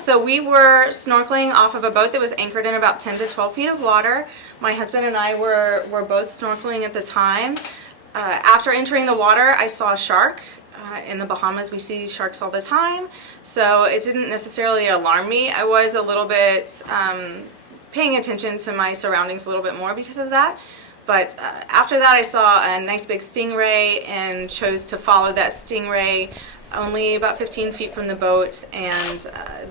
so we were snorkeling off of a boat that was anchored in about 10 to 12 feet of water. My husband and I were both snorkeling at the time. After entering the water, I saw a shark. In the Bahamas, we see sharks all the time, so it didn't necessarily alarm me. I was a little bit paying attention to my surroundings a little bit more because of that. But after that, I saw a nice big stingray and chose to follow that stingray only about 15 feet from the boat, and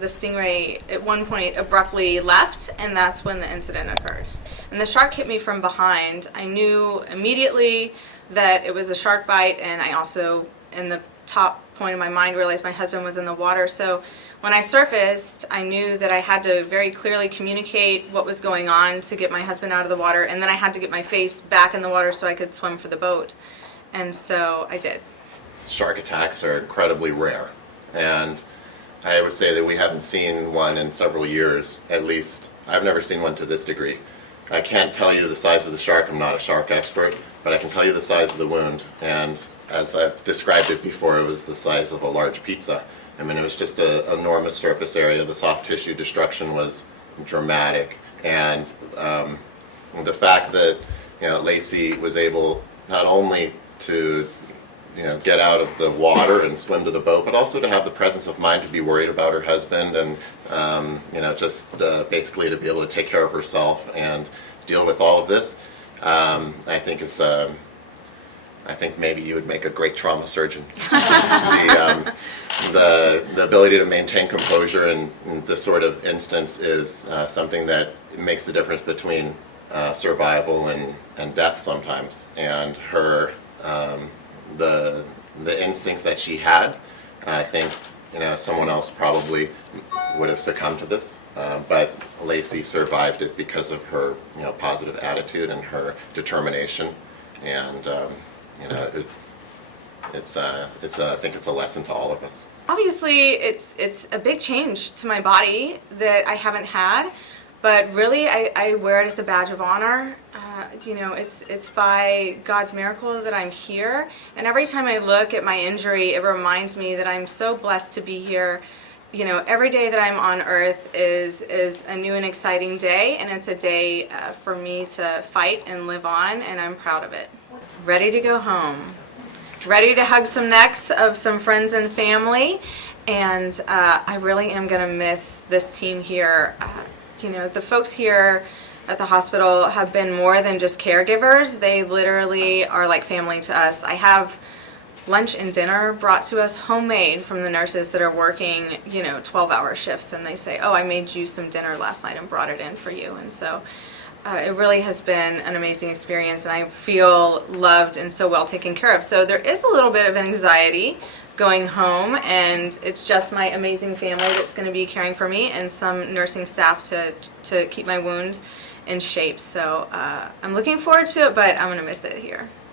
the stingray at one point abruptly left, and that's when the incident occurred. And the shark hit me from behind. I knew immediately that it was a shark bite, and I also, in the top point of my mind, realized my husband was in the water. So when I surfaced, I knew that I had to very clearly communicate what was going on to get my husband out of the water, and then I had to get my face back in the water so I could swim for the boat. And so I did. Shark attacks are incredibly rare, and I would say that we haven't seen one in several years. At least I've never seen one to this degree. I can't tell you the size of the shark. I'm not a shark expert, but I can tell you the size of the wound, and as I've described it before, it was the size of a large pizza. I mean, it was just an enormous surface area. The soft tissue destruction was dramatic, and the fact that Lacy was able not only to get out of the water and swim to the boat, but also to have the presence of mind to be worried about her husband, and just basically to be able to take care of herself and deal with all of this. I think it's I think maybe you would make a great trauma surgeon. The ability to maintain composure in this sort of instance is something that makes the difference between survival and death sometimes. And her the instincts that she had, I think someone else probably would have succumbed to this, but Lacy survived it because of her positive attitude and her determination, and I think it's a lesson to all of us. Obviously, it's a big change to my body that I haven't had, but really I wear it as a badge of honor. It's by God's miracle that I'm here, and every time I look at my injury, it reminds me that I'm so blessed to be here. Every day that I'm on earth is a new and exciting day, and it's a day for me to fight and live on, and I'm proud of it. Ready to go home. Ready to hug some necks of some friends and family, and I really am going to miss this team here. The folks here at the hospital have been more than just caregivers. They literally are like family to us. I have lunch and dinner brought to us homemade from the nurses that are working 12-hour shifts, and they say, "Oh, I made you some dinner last night and brought it in for you." And so it really has been an amazing experience, and I feel loved and so well taken care of. So there is a little bit of anxiety going home, and it's just my amazing family that's going to be caring for me, and some nursing staff to keep my wound in shape. So I'm looking forward to it, but I'm going to miss it here.